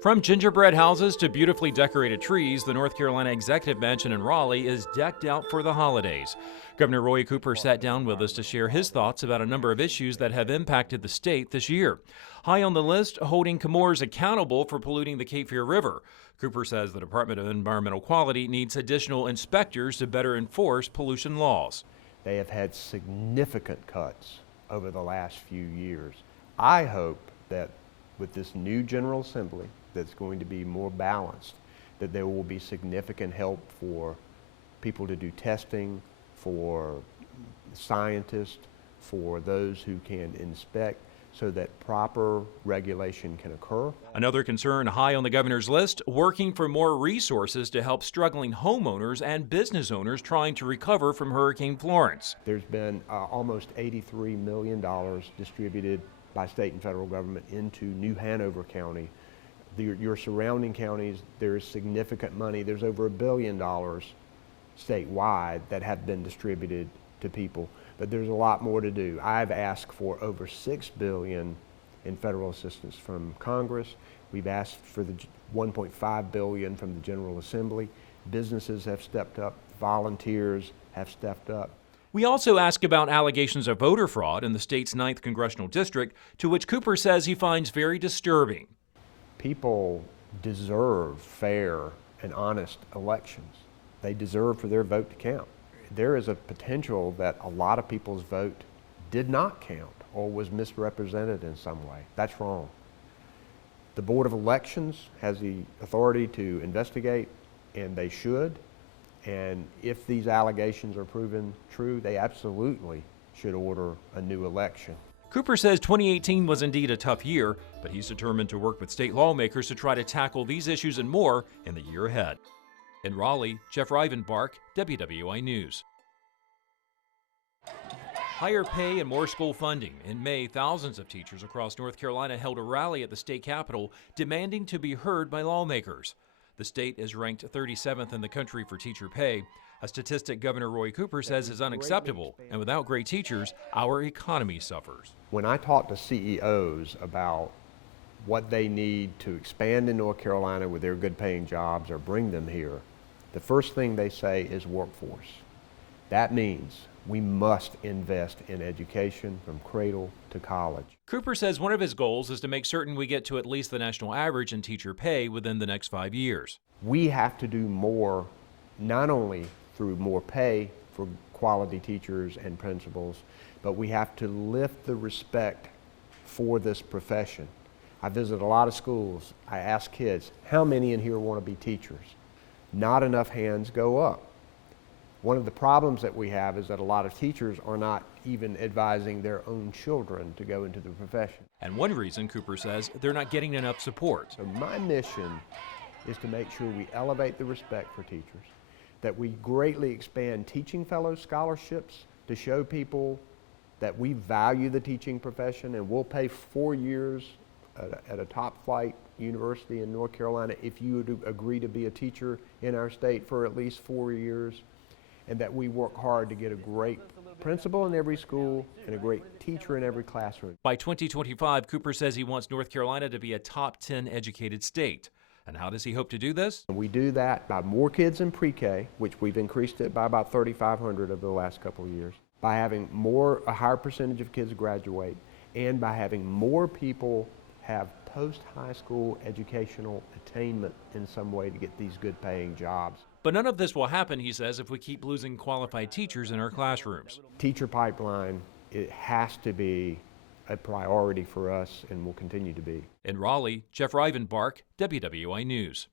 From gingerbread houses to beautifully decorated trees, the North Carolina Executive Mansion in Raleigh is decked out for the holidays. Governor Roy Cooper sat down with us to share his thoughts about a number of issues that have impacted the state this year. High on the list, holding Comores accountable for polluting the Cape Fear River. Cooper says the Department of Environmental Quality needs additional inspectors to better enforce pollution laws. They have had significant cuts over the last few years. I hope that with this new General Assembly that's going to be more balanced, that there will be significant help for people to do testing, for scientists, for those who can inspect, so that proper regulation can occur. Another concern high on the governor's list, working for more resources to help struggling homeowners and business owners trying to recover from Hurricane Florence. There's been almost $83 million distributed by state and federal government into New Hanover County. Your surrounding counties, there is significant money. There's over $1 billion statewide that have been distributed to people, but there's a lot more to do. I've asked for over $6 billion in federal assistance from Congress. We've asked for the $1.5 billion from the General Assembly. Businesses have stepped up, volunteers have stepped up. We also ask about allegations of voter fraud in the state's 9th congressional district, to which Cooper says he finds very disturbing. People deserve fair and honest elections. They deserve for their vote to count. There is a potential that a lot of people's vote did not count or was misrepresented in some way. That's wrong. The Board of Elections has the authority to investigate, and they should. And if these allegations are proven true, they absolutely should order a new election. Cooper says 2018 was indeed a tough year, but he's determined to work with state lawmakers to try to tackle these issues and more in the year ahead. In Raleigh, Jeff Rivenbark, WWAY News. Higher pay and more school funding. In May, thousands of teachers across North Carolina held a rally at the state capitol demanding to be heard by lawmakers. The state is ranked 37th in the country for teacher pay, a statistic Governor Roy Cooper says is unacceptable, and without great teachers, our economy suffers. When I talk to CEOs about what they need to expand in North Carolina with their good paying jobs or bring them here, the first thing they say is workforce. That means we must invest in education from cradle to college. Cooper says one of his goals is to make certain we get to at least the national average in teacher pay within the next 5 years. We have to do more, not only through more pay for quality teachers and principals, but we have to lift the respect for this profession. I visit a lot of schools. I ask kids, how many in here want to be teachers? Not enough hands go up. One of the problems that we have is that a lot of teachers are not even advising their own children to go into the profession. And one reason, Cooper says, they're not getting enough support. So my mission is to make sure we elevate the respect for teachers, that we greatly expand teaching fellow scholarships to show people that we value the teaching profession, and we'll pay 4 years at a top flight university in North Carolina if you would agree to be a teacher in our state for at least 4 years, and that we work hard to get a great principal in every school and a great teacher in every classroom. By 2025, Cooper says he wants North Carolina to be a top 10 educated state. And how does he hope to do this? We do that by more kids in pre-K, which we've increased it by about 3,500 over the last couple of years, by having a higher percentage of kids graduate, and by having more people have post-high school educational attainment in some way to get these good paying jobs. But none of this will happen, he says, if we keep losing qualified teachers in our classrooms. Teacher pipeline, it has to be a priority for us and will continue to be. In Raleigh, Jeff Rivenbark, WWAY News.